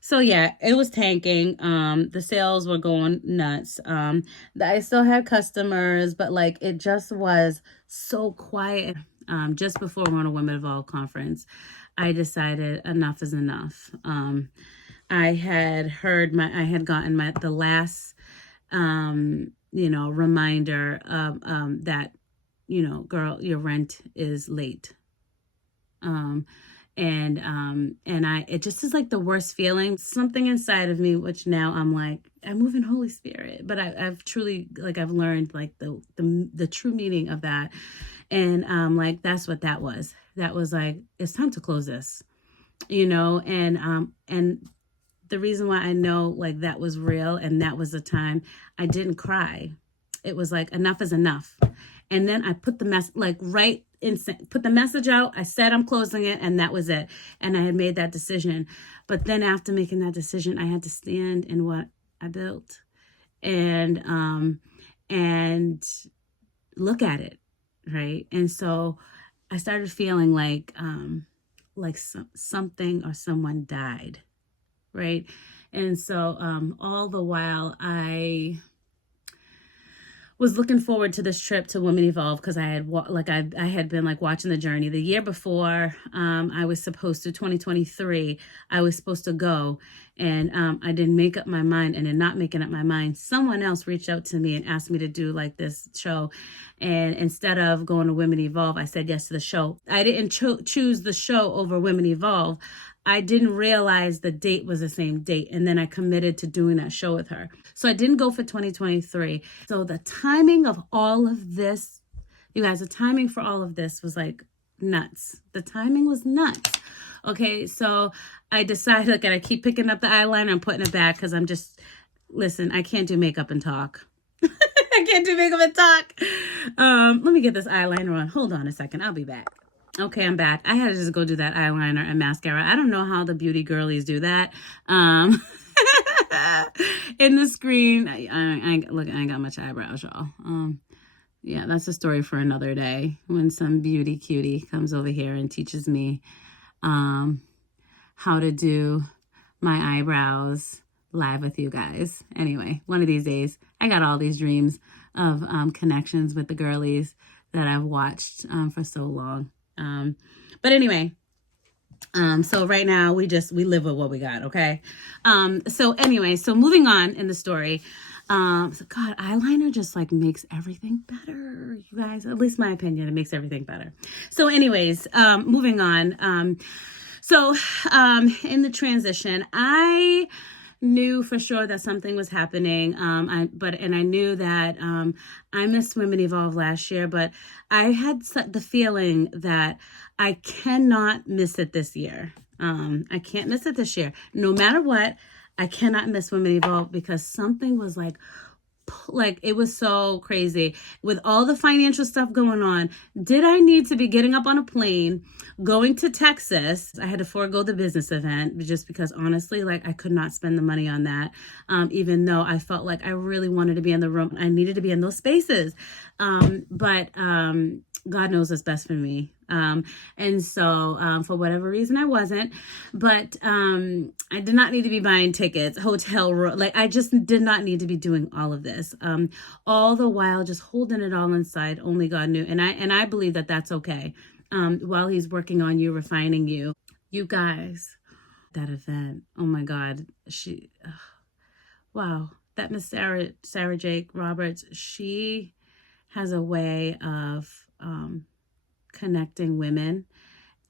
So yeah, it was tanking. The sales were going nuts. I still had customers, but like it just was so quiet. Just before we went to Women Evolve conference, I decided enough is enough. I had gotten the last, reminder of that, girl, your rent is late. Um, and it just is like the worst feeling. Something inside of me, which now I'm like, I move in Holy Spirit, but I've truly like I've learned like the true meaning of that, and like that's what that was. That was like it's time to close this, and the reason why I know like that was real and that was the time I didn't cry. It was like enough is enough. And then I put the put the message out. I said I'm closing it and that was it. And I had made that decision. But then after making that decision, I had to stand in what I built and look at it, right? And so I started feeling like something or someone died, right? And so all the while I was looking forward to this trip to Women Evolve because I had been like watching the journey. The year before, I was supposed to 2023. I was supposed to go, and I didn't make up my mind. And in not making up my mind, someone else reached out to me and asked me to do like this show. And instead of going to Women Evolve, I said yes to the show. I didn't choose the show over Women Evolve. I didn't realize the date was the same date. And then I committed to doing that show with her. So I didn't go for 2023. So the timing of all of this, you guys, the timing for all of this was like nuts. The timing was nuts. Okay, so I decided, okay, I keep picking up the eyeliner and putting it back because listen, I can't do makeup and talk. I can't do makeup and talk. Let me get this eyeliner on. Hold on a second. I'll be back. Okay, I'm back. I had to just go do that eyeliner and mascara. I don't know how the beauty girlies do that. In the screen, I ain't got much eyebrows, y'all. Yeah, that's a story for another day when some beauty cutie comes over here and teaches me how to do my eyebrows live with you guys. Anyway, one of these days, I got all these dreams of connections with the girlies that I've watched for so long. But anyway, so right now we live with what we got. Okay. So anyway, so moving on in the story, so God, eyeliner just like makes everything better, you guys, at least my opinion, it makes everything better. So anyways, moving on. So in the transition, I knew for sure that something was happening. I knew that I missed Women Evolve last year, but I had the feeling that I cannot miss it this year. I can't miss it this year. No matter what, I cannot miss Women Evolve because something was like it was so crazy with all the financial stuff going on. Did I need to be getting up on a plane, going to Texas? I had to forego the business event just because honestly, like I could not spend the money on that. Even though I felt like I really wanted to be in the room. I needed to be in those spaces. But God knows what's best for me. And so for whatever reason, I wasn't. But I did not need to be buying tickets, hotel room. Like I just did not need to be doing all of this. All the while just holding it all inside. Only God knew. And I believe that that's okay. While He's working on you, refining you. You guys, that event. Oh my God. Wow. That Miss Sarah Jake Roberts, she has a way of connecting women.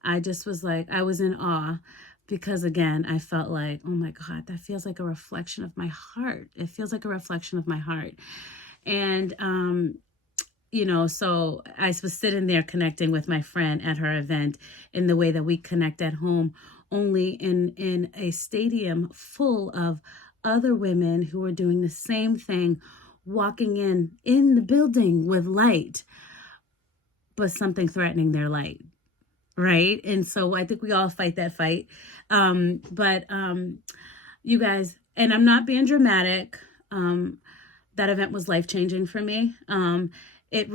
I just was like, I was in awe because again, I felt like, oh my God, that feels like a reflection of my heart. It feels like a reflection of my heart. And, so I was sitting there connecting with my friend at her event in the way that we connect at home, only in a stadium full of other women who are doing the same thing, walking in the building with light, but something threatening their light, right? And so I think we all fight that fight. But you guys, and I'm not being dramatic, that event was life-changing for me. It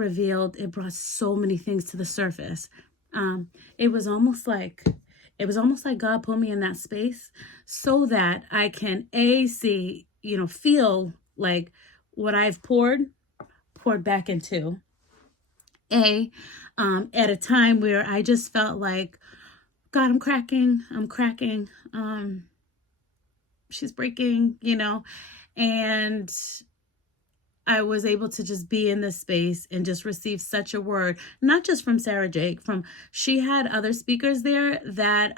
brought so many things to the surface. It was almost like it was almost like God put me in that space so that I can see, feel like what I've poured back into at a time where I just felt like, God, I'm cracking, she's breaking, and I was able to just be in this space and just receive such a word, not just from Sarah Jake, she had other speakers there that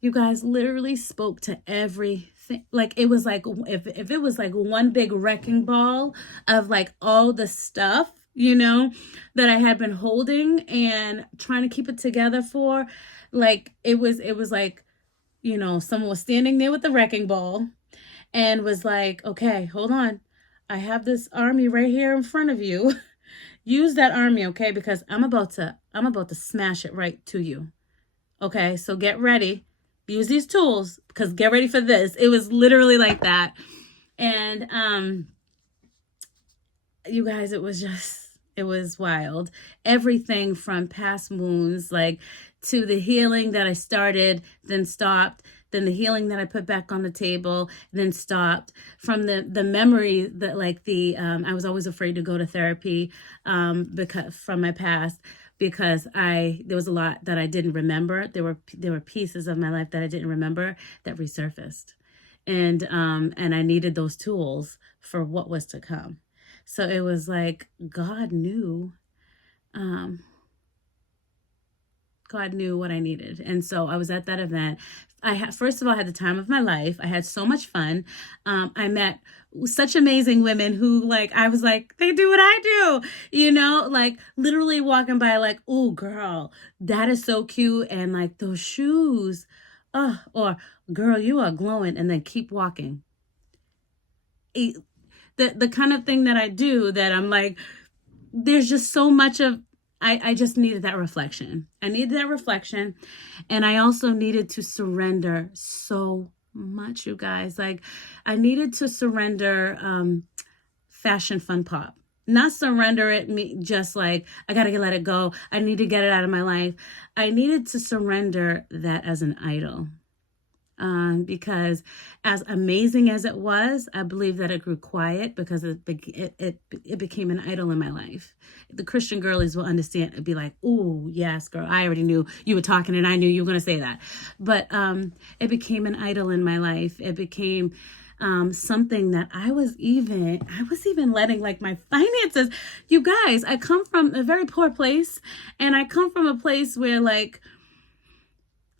you guys literally spoke to everything. Like it was like if it was like one big wrecking ball of like all the stuff, that I had been holding and trying to keep it together for, like it was like, someone was standing there with the wrecking ball and was like, okay, hold on. I have this army right here in front of you. Use that army, okay? Because I'm about to smash it right to you. Okay? So get ready. Use these tools because get ready for this. It was literally like that. And you guys, it was wild. Everything from past wounds, like to the healing that I started, then stopped, then the healing that I put back on the table, then stopped, from the memory that like I was always afraid to go to therapy because from my past, because there was a lot that I didn't remember. There were pieces of my life that I didn't remember that resurfaced. And I needed those tools for what was to come. So it was like God knew what I needed. And so I was at that event. First of all, I had the time of my life. I had so much fun. I met such amazing women who, like, I was like, they do what I do, like literally walking by like, oh girl, that is so cute. And like those shoes, or girl, you are glowing, and then keep walking. The kind of thing that I do that I'm like, there's just so much of, I just needed that reflection. I needed that reflection. And I also needed to surrender so much, you guys. Like I needed to surrender fashion fun pop. Not surrender it just like, I got to let it go. I need to get it out of my life. I needed to surrender that as an idol. Because as amazing as it was, I believe that it grew quiet because it became an idol in my life. The Christian girlies will understand. It'd be like, "Ooh, yes, girl, I already knew you were talking and I knew you were going to say that." But it became an idol in my life. It became something that I was even letting like my finances. You guys, I come from a very poor place, and I come from a place where like,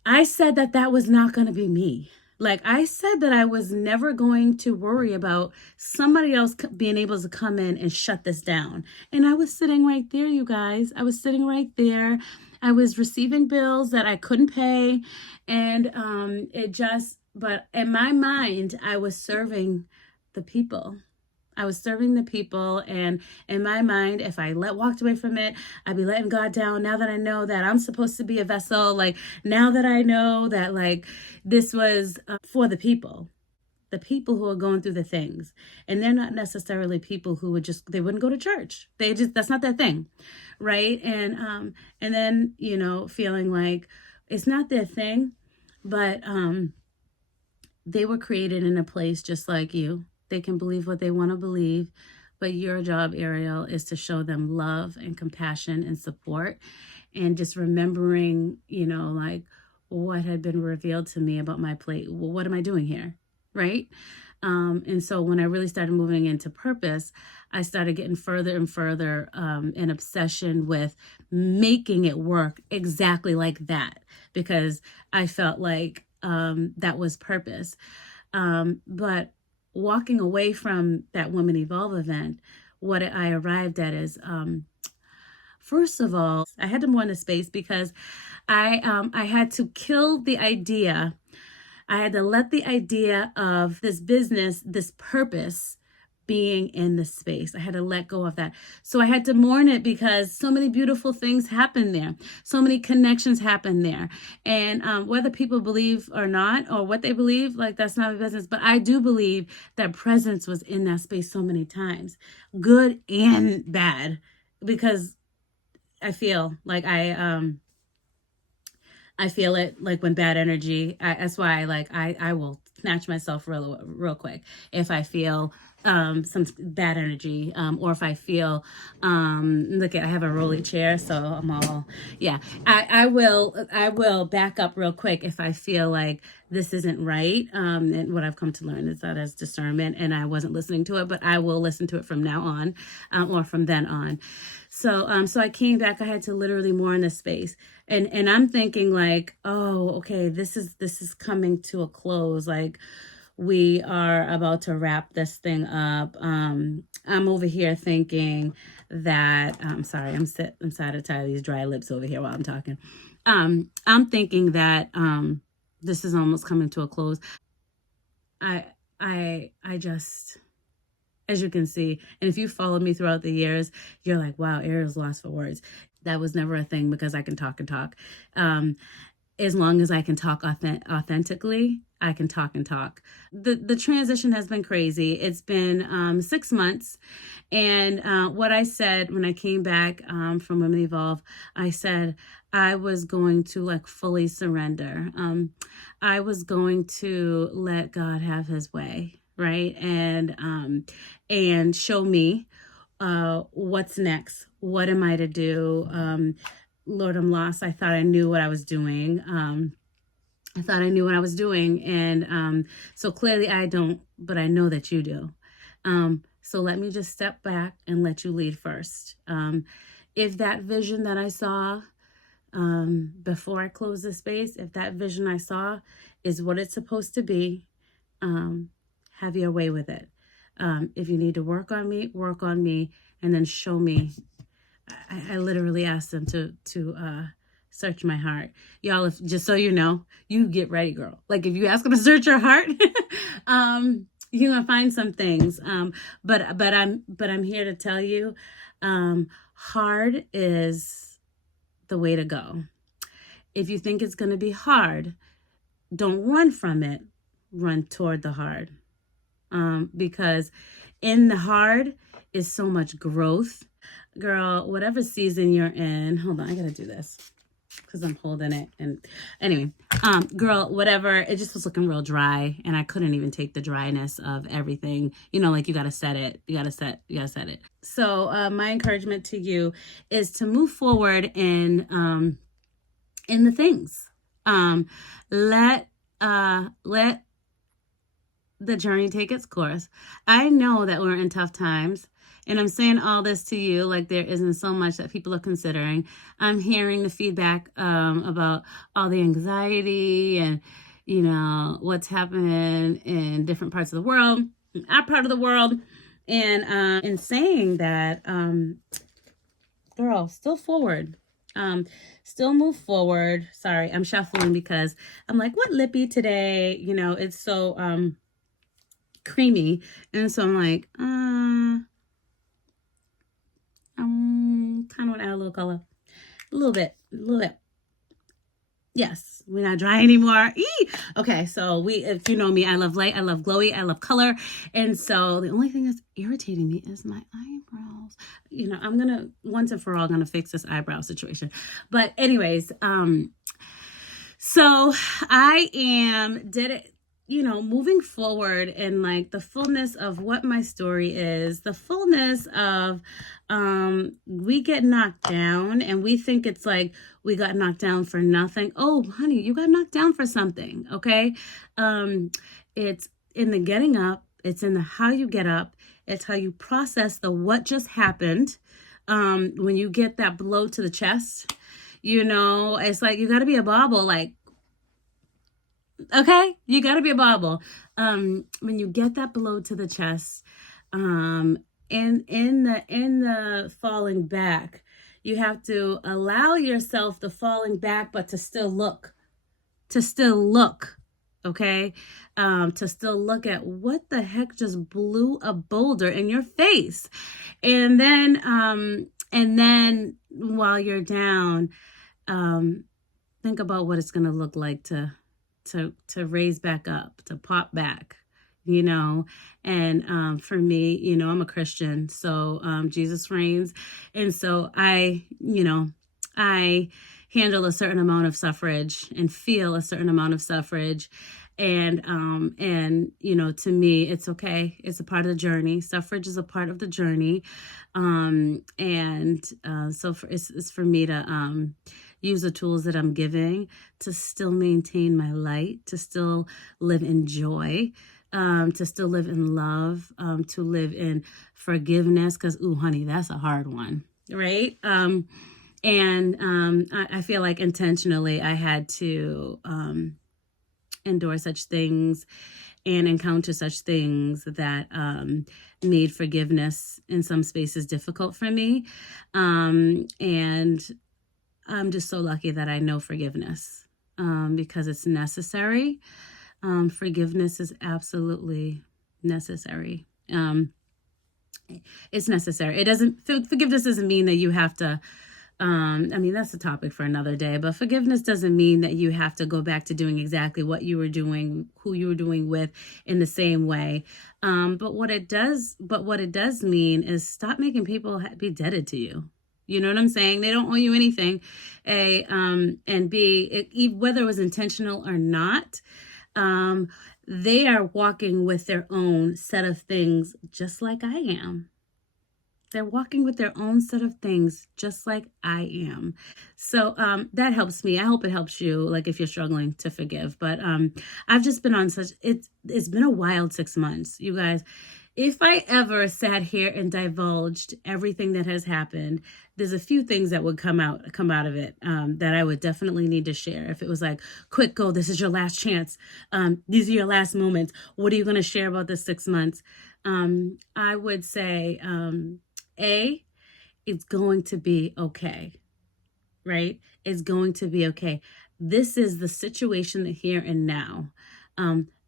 I said that was not going to be me. Like I said that I was never going to worry about somebody else being able to come in and shut this down. And I was sitting right there, you guys. I was sitting right there. I was receiving bills that I couldn't pay. And but in my mind, I was serving the people. I was serving the people, and in my mind, if I walked away from it, I'd be letting God down. Now that I know that I'm supposed to be a vessel, like now that I know that like this was for the people who are going through the things, and they're not necessarily people who they wouldn't go to church. That's not their thing, right? And then feeling like it's not their thing, but they were created in a place just like you. They can believe what they want to believe, but your job, Ariel, is to show them love and compassion and support, and just remembering, like what had been revealed to me about my plate. Well, what am I doing here? Right? And so when I really started moving into purpose, I started getting further and further in obsession with making it work exactly like that, because I felt like that was purpose. But walking away from that Women Evolve event, what I arrived at is, first of all, I had to move into space because I had to kill the idea. I had to let the idea of this business, this purpose, being in the space. I had to let go of that. So I had to mourn it because so many beautiful things happen there. So many connections happen there. And whether people believe or not, or what they believe, like that's not my business. But I do believe that presence was in that space so many times, good and bad, because I feel like I I feel it like when bad energy. That's why I will snatch myself real quick if I feel some bad energy, or if I feel look at, I have a rolly chair, so I'm all, yeah, I will back up real quick if I feel like this isn't right. And what I've come to learn is that as discernment, and I wasn't listening to it, but I will listen to it from now on, or from then on. So I came back. I had to literally mourn this space, and I'm thinking like, oh, okay, this is coming to a close. Like, we are about to wrap this thing up. I'm over here thinking that, sorry, I'm sad to tie these dry lips over here while I'm talking. I'm thinking that this is almost coming to a close. I just, as you can see, and if you followed me throughout the years, you're like, wow, Ariel's lost for words. That was never a thing, because I can talk and talk. As long as I can talk authentically, I can talk and talk. The transition has been crazy. It's been 6 months. And what I said when I came back from Women Evolve, I said I was going to like fully surrender. I was going to let God have his way, right? And show me what's next. What am I to do? Lord, I'm lost. I thought I knew what I was doing. And so clearly I don't, but I know that you do. So let me just step back and let you lead first. If that vision that I saw before I close the space, if that vision I saw is what it's supposed to be, have your way with it. If you need to work on me, and then show me. I literally asked them to search my heart. Y'all, if just so you know, you get ready, girl. Like, if you ask them to search your heart, you're gonna find some things. But I'm here to tell you, hard is the way to go. If you think it's gonna be hard, don't run from it. Run toward the hard. Because in the hard is so much growth. Girl, whatever season you're in, hold on, I gotta do this because I'm holding it. And anyway, girl, whatever, it just was looking real dry, and I couldn't even take the dryness of everything. You know, like, you gotta set it. You gotta set it. So my encouragement to you is to move forward in the things. Let the journey take its course. I know that we're in tough times, and I'm saying all this to you like there isn't so much that people are considering. I'm hearing the feedback about all the anxiety and, you know, what's happening in different parts of the world, our part of the world, and in saying that, girl, still forward. Still move forward. Sorry, I'm shuffling because I'm like, what lippy today? You know, it's so creamy, and so I'm like, kind of want to add a little color, a little bit. Yes, we're not dry anymore. Okay, so if you know me, I love light, I love glowy, I love color, and so the only thing that's irritating me is my eyebrows. You know, I'm gonna once and for all gonna fix this eyebrow situation. But anyways, so I am moving forward in like the fullness of what my story is, the fullness of we get knocked down and we think it's like we got knocked down for nothing. Oh, honey, you got knocked down for something, okay? It's in the getting up, it's in the how you get up, it's how you process the what just happened. When you get that blow to the chest, you know, it's like you got to be a bobble, like, okay, you got to be a bobble. When you get that blow to the chest, and in the falling back, you have to allow yourself the falling back, but to still look, okay? To still look at what the heck just blew a boulder in your face. And then while you're down, think about what it's going to look like to raise back up, to pop back, you know. And for me, you know, I'm a Christian, so Jesus reigns. And so I handle a certain amount of suffrage and feel a certain amount of suffrage. And you know, to me, it's okay. It's a part of the journey. Suffrage is a part of the journey. It's for me to use the tools that I'm giving to still maintain my light, to still live in joy, to still live in love, to live in forgiveness. Because, ooh, honey, that's a hard one, right? I feel like intentionally I had to endure such things and encounter such things that made forgiveness in some spaces difficult for me. And I'm just so lucky that I know forgiveness because it's necessary. Forgiveness is absolutely necessary. It's necessary. Forgiveness doesn't mean that you have to, that's a topic for another day, but forgiveness doesn't mean that you have to go back to doing exactly what you were doing, who you were doing with in the same way. But what it does mean is stop making people be indebted to you. You know what I'm saying? They don't owe you anything. And B, whether it was intentional or not, they are walking with their own set of things just like I am. They're walking with their own set of things, just like I am. So that helps me. I hope it helps you, like if you're struggling to forgive. But I've just been on it's been a wild 6 months, you guys. If I ever sat here and divulged everything that has happened, there's a few things that would come out of it that I would definitely need to share. If it was like, quick, go, this is your last chance. These are your last moments. What are you going to share about this 6 months? I would say, it's going to be okay, right? It's going to be okay. This is the situation here and now.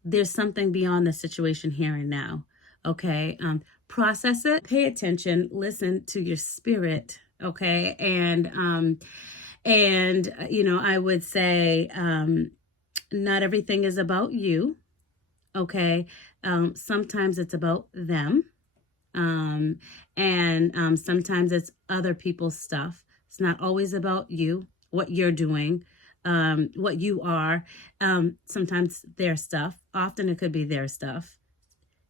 There's something beyond the situation here and now. Okay. Process it, pay attention, listen to your spirit. Okay. And I would say, not everything is about you. Okay. Sometimes it's about them. Sometimes it's other people's stuff. It's not always about you, what you're doing, what you are. Sometimes their stuff. Often it could be their stuff.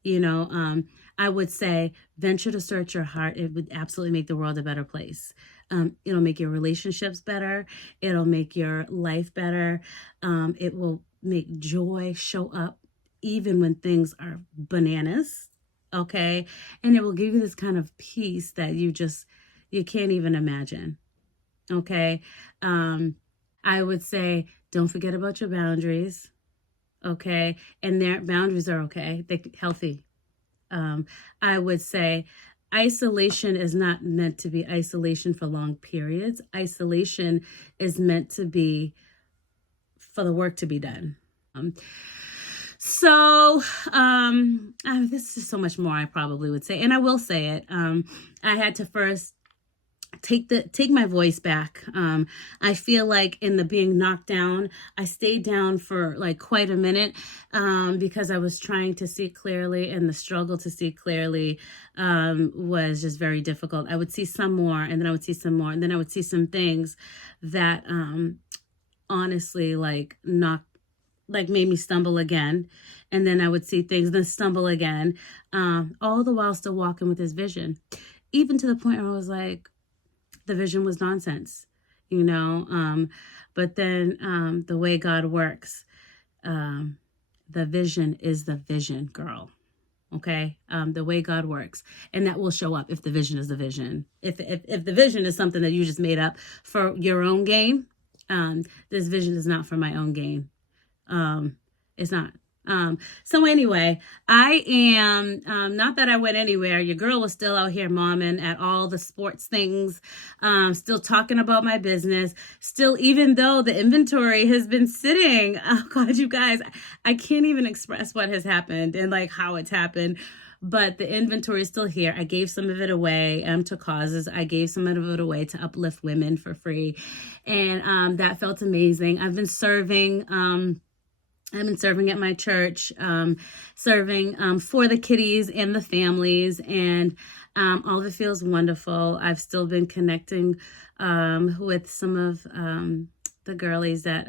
I would say venture to search your heart. It would absolutely make the world a better place. It'll make your relationships better. It'll make your life better. It will make joy show up even when things are bananas. Okay. And it will give you this kind of peace that you can't even imagine. Okay. I would say, don't forget about your boundaries. Okay. And their boundaries are okay. They're healthy. I would say isolation is not meant to be isolation for long periods. Isolation is meant to be for the work to be done. This is so much more I probably would say, and I will say it. I had to first take my voice back. I feel like in the being knocked down, I stayed down for like quite a minute because I was trying to see clearly, and the struggle to see clearly was just very difficult. I would see some more, and then I would see some more, and then I would see some things that honestly made me stumble again. And then I would see things, then stumble again, all the while still walking with his vision, even to the point where I was like, the vision was nonsense, but then the way God works, the vision is the vision, girl. Okay. The way God works, and that will show up if the vision is the vision. If the vision is something that you just made up for your own gain, this vision is not for my own gain. It's not. So anyway, I am, not that I went anywhere. Your girl was still out here momming at all the sports things, still talking about my business, still, even though the inventory has been sitting. Oh God, you guys, I can't even express what has happened and like how it's happened. But the inventory is still here. I gave some of it away to causes. I gave some of it away to uplift women for free. And that felt amazing. I've been serving at my church, serving for the kiddies and the families. And All of it feels wonderful. I've still been connecting with some of the girlies that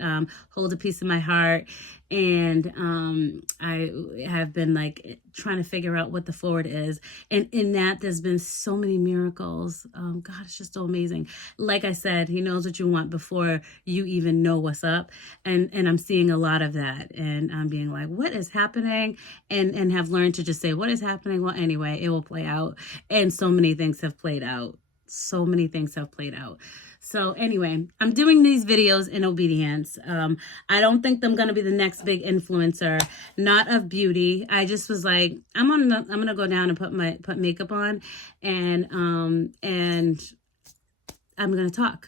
hold a piece of my heart. And I have been like trying to figure out what the forward is. And in that, there's been so many miracles. God, it's just so amazing. Like I said, he knows what you want before you even know what's up. And I'm seeing a lot of that. And I'm being like, what is happening? And have learned to just say, what is happening? Well, anyway, it will play out. And so many things have played out. So many things have played out. So anyway, I'm doing these videos in obedience. I don't think I'm going to be the next big influencer, not of beauty. I just was like, I'm going to go down and put makeup on and I'm going to talk.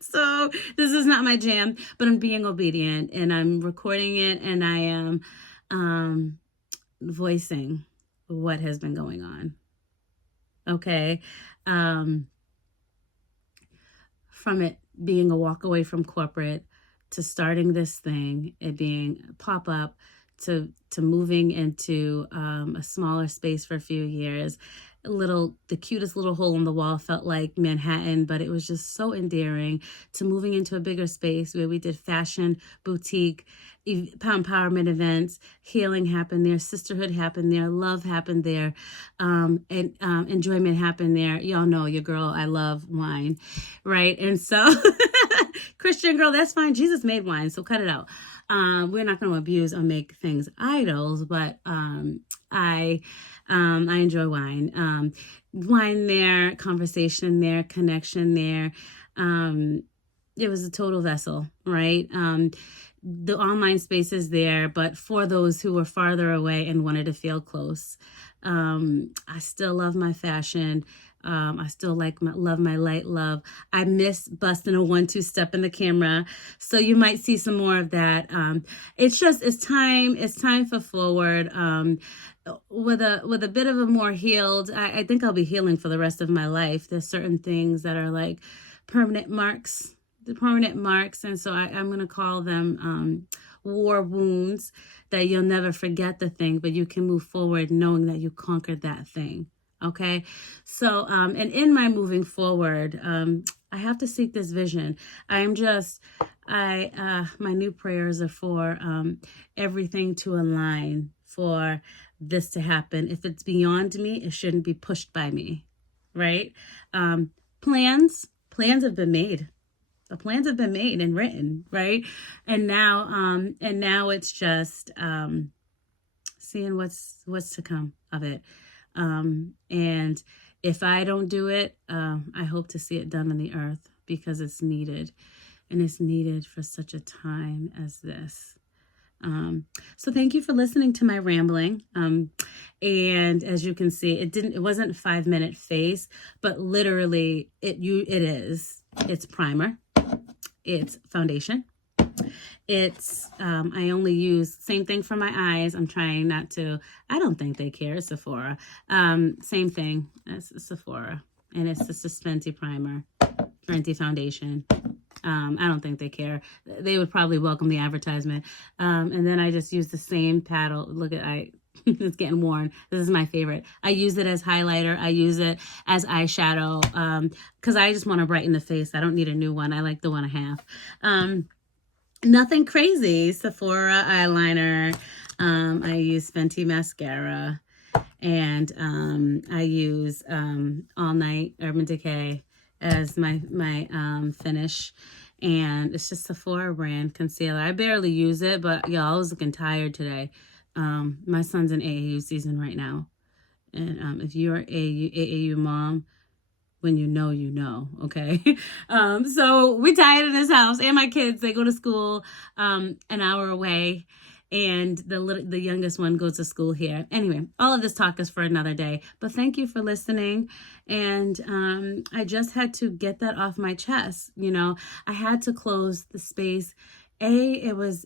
So this is not my jam, but I'm being obedient and I'm recording it and I am voicing what has been going on. Okay. From it being a walk away from corporate to starting this thing, it being pop-up to moving into a smaller space for a few years. The cutest little hole in the wall felt like Manhattan, but it was just so endearing, to moving into a bigger space where we did fashion, boutique, empowerment events, healing happened there, sisterhood happened there, love happened there, and enjoyment happened there. Y'all know your girl, I love wine, right? And so Christian girl, that's fine. Jesus made wine, so cut it out. We're not going to abuse or make things idols, but I enjoy wine. Wine there, conversation there, connection there. It was a total vessel, right? The online space is there, but for those who were farther away and wanted to feel close, I still love my fashion. I still love my light love. I miss busting a 1-2 step in the camera. So you might see some more of that. It's time for forward. With a bit of a more healed, I think I'll be healing for the rest of my life. There's certain things that are like permanent marks. And so I'm going to call them war wounds, that you'll never forget the thing, but you can move forward knowing that you conquered that thing. Okay. So, and in my moving forward, I have to seek this vision. My new prayers are for everything to align, for this to happen. If it's beyond me, it shouldn't be pushed by me. Right. Plans have been made. The plans have been made and written, right? And now it's just seeing what's to come of it. And if I don't do it, I hope to see it done on the earth, because it's needed, and it's needed for such a time as this. So thank you for listening to my rambling. And as you can see, it wasn't a 5-minute face, but literally it's primer. It's foundation. It's, I only use, same thing for my eyes. I'm trying not to, I don't think they care, Sephora. Same thing as Sephora. And it's just a Fenty primer, Fenty foundation. I don't think they care. They would probably welcome the advertisement. And then I just use the same paddle. Look at, it's getting worn. This is my favorite. I use it as highlighter. I use it as eyeshadow because I just want to brighten the face. I don't need a new one. I like the one I have. Nothing crazy. Sephora eyeliner. I use Fenty mascara. And I use All Night Urban Decay as my finish. And it's just Sephora brand concealer. I barely use it, but y'all, I was looking tired today. My son's in AAU season right now. And if you're AAU mom, when you know, okay? So we tired in this house, and my kids, they go to school an hour away, and the youngest one goes to school here. Anyway, all of this talk is for another day, but thank you for listening. And I just had to get that off my chest. You know, I had to close the space. The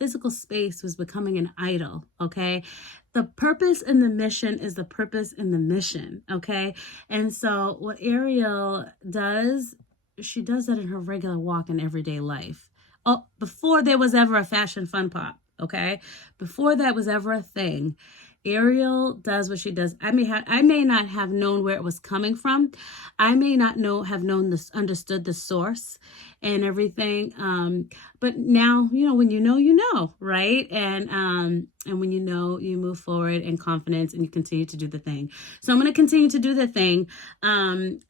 physical space was becoming an idol, okay? The purpose and the mission is the purpose and the mission, okay? And so what Ariel does, she does that in her regular walk in everyday life. Oh, before there was ever a fashion fun pop, Okay. Before that was ever a thing, Ariel does what she does. I may not have known where it was coming from. I may not have known this, understood the source and everything. But now, when you know, right? And when you know, you move forward in confidence and you continue to do the thing. So I'm going to continue to do the thing. And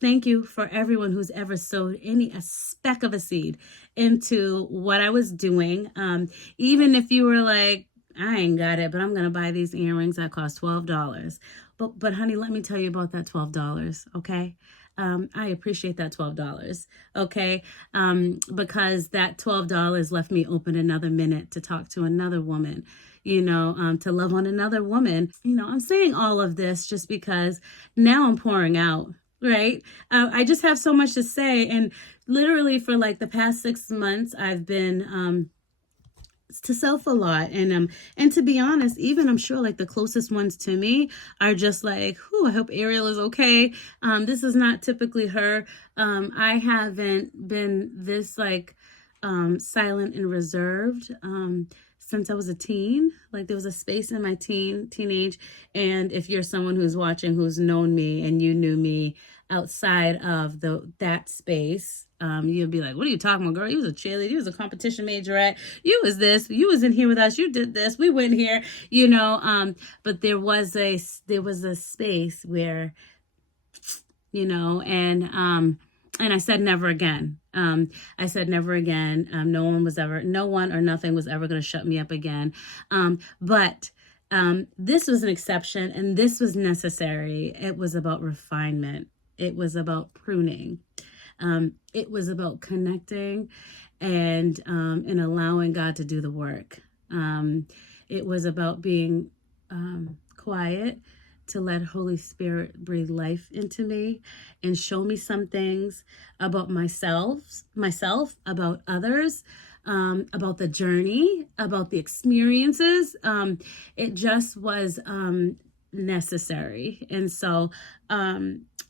thank you for everyone who's ever sowed a speck of a seed into what I was doing. Even if you were like, I ain't got it, but I'm going to buy these earrings that cost $12. But honey, let me tell you about that $12, okay? I appreciate that $12, okay? Because that $12 left me open another minute to talk to another woman, to love on another woman. I'm saying all of this just because now I'm pouring out, right? I just have so much to say. And literally for like the past 6 months, I've been to self a lot, and to be honest, even I'm sure like the closest ones to me are just like, I hope Ariel is okay. This is not typically her. I haven't been this like silent and reserved since I was a teen. Like there was a space in my teenage, and if you're someone who's watching who's known me and you knew me outside of that space, you'll be like, what are you talking about, girl? You was a cheerleader, you was a competition majorette, you was this, you was in here with us, you did this, we went here, but there was a space where, and I said never again. I said never again. No one or nothing was ever going to shut me up again. But this was an exception, and this was necessary. It was about refinement. It was about pruning. It was about connecting and allowing God to do the work. It was about being quiet to let Holy Spirit breathe life into me and show me some things about myself, about others, about the journey, about the experiences. It just was necessary. And so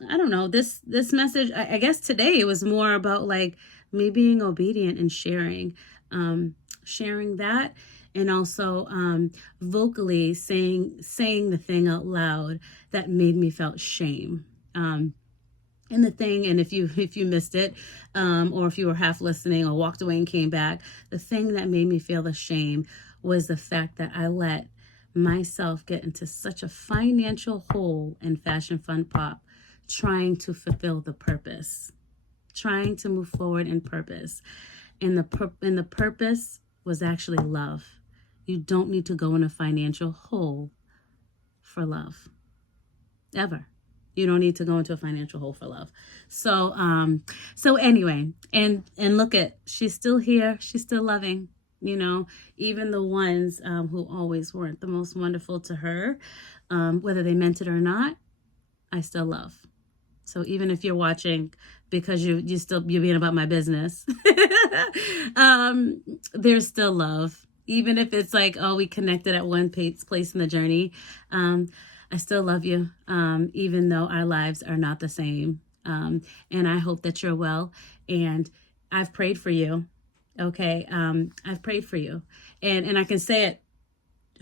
I don't know, this message, I guess today it was more about like me being obedient and sharing that, and also vocally saying the thing out loud that made me felt shame. And if you missed it, or if you were half listening or walked away and came back, the thing that made me feel the shame was the fact that I let myself get into such a financial hole in Fashion Fun Pop, trying to fulfill the purpose, trying to move forward in purpose. And the purpose was actually love. You don't need to go in a financial hole for love. Ever. You don't need to go into a financial hole for love. So anyway, and look at, she's still here. She's still loving, even the ones who always weren't the most wonderful to her, whether they meant it or not, I still love. So even if you're watching because you're being about my business, there's still love. Even if it's like, we connected at one place in the journey, I still love you, even though our lives are not the same. And I hope that you're well. And I've prayed for you. Okay. I've prayed for you. And I can say it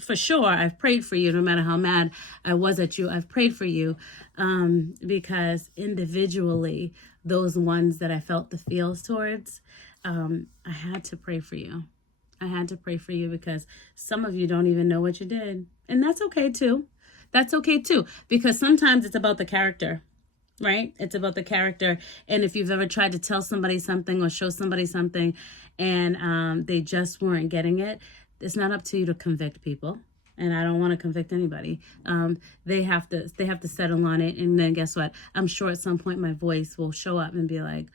for sure. I've prayed for you, no matter how mad I was at you. I've prayed for you, because individually, those ones that I felt the feels towards, I had to pray for you. I had to pray for you because some of you don't even know what you did. And that's okay too. That's okay too, because sometimes it's about the character, right? It's about the character. And if you've ever tried to tell somebody something or show somebody something and they just weren't getting it, it's not up to you to convict people. And I don't want to convict anybody. They have to settle on it. And then guess what? I'm sure at some point my voice will show up and be like,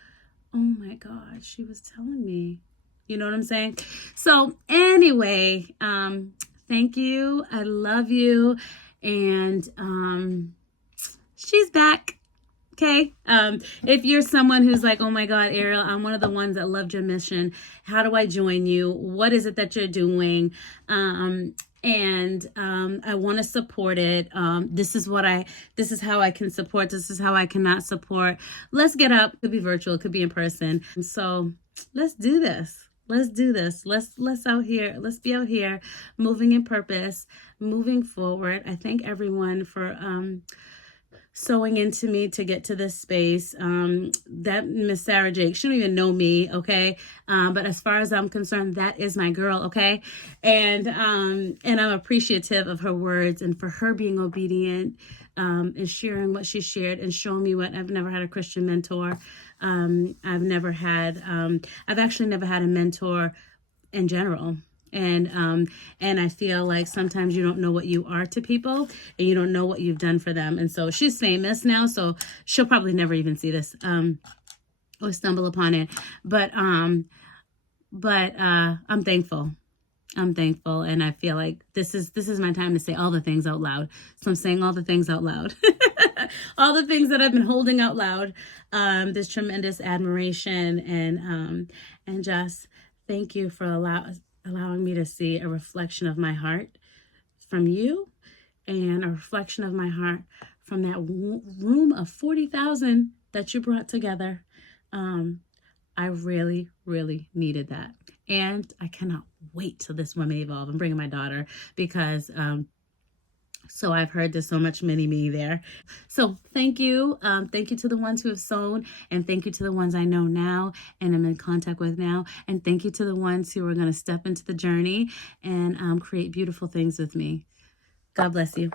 oh my God, she was telling me. You know what I'm saying? So anyway, thank you. I love you. And she's back. Okay. If you're someone who's like, oh my God, Ariel, I'm one of the ones that loved your mission. How do I join you? What is it that you're doing? I want to support it. This is how I can support. This is how I cannot support. Let's get up. It could be virtual. It could be in person. So let's do this. Let's do this. Let's out here. Let's be out here moving in purpose, moving forward. I thank everyone for sewing into me to get to this space. That Miss Sarah Jake, she don't even know me, okay? But as far as I'm concerned, that is my girl, okay? And I'm appreciative of her words and for her being obedient and sharing what she shared and showing me what I've never had a Christian mentor. I've actually never had a mentor in general. And I feel like sometimes you don't know what you are to people and you don't know what you've done for them. And so she's famous now, so she'll probably never even see this or stumble upon it. But I'm thankful. I'm thankful, and I feel like this is my time to say all the things out loud. So I'm saying all the things out loud. All the things that I've been holding out loud. This tremendous admiration and just thank you for allowing me to see a reflection of my heart from you and a reflection of my heart from that room of 40,000 that you brought together. I really, really needed that. And I cannot wait till this Women Evolve. I'm bringing my daughter because so I've heard there's so much mini me there. So thank you. Thank you to the ones who have sewn, and thank you to the ones I know now and I'm in contact with now. And thank you to the ones who are going to step into the journey and create beautiful things with me. God bless you.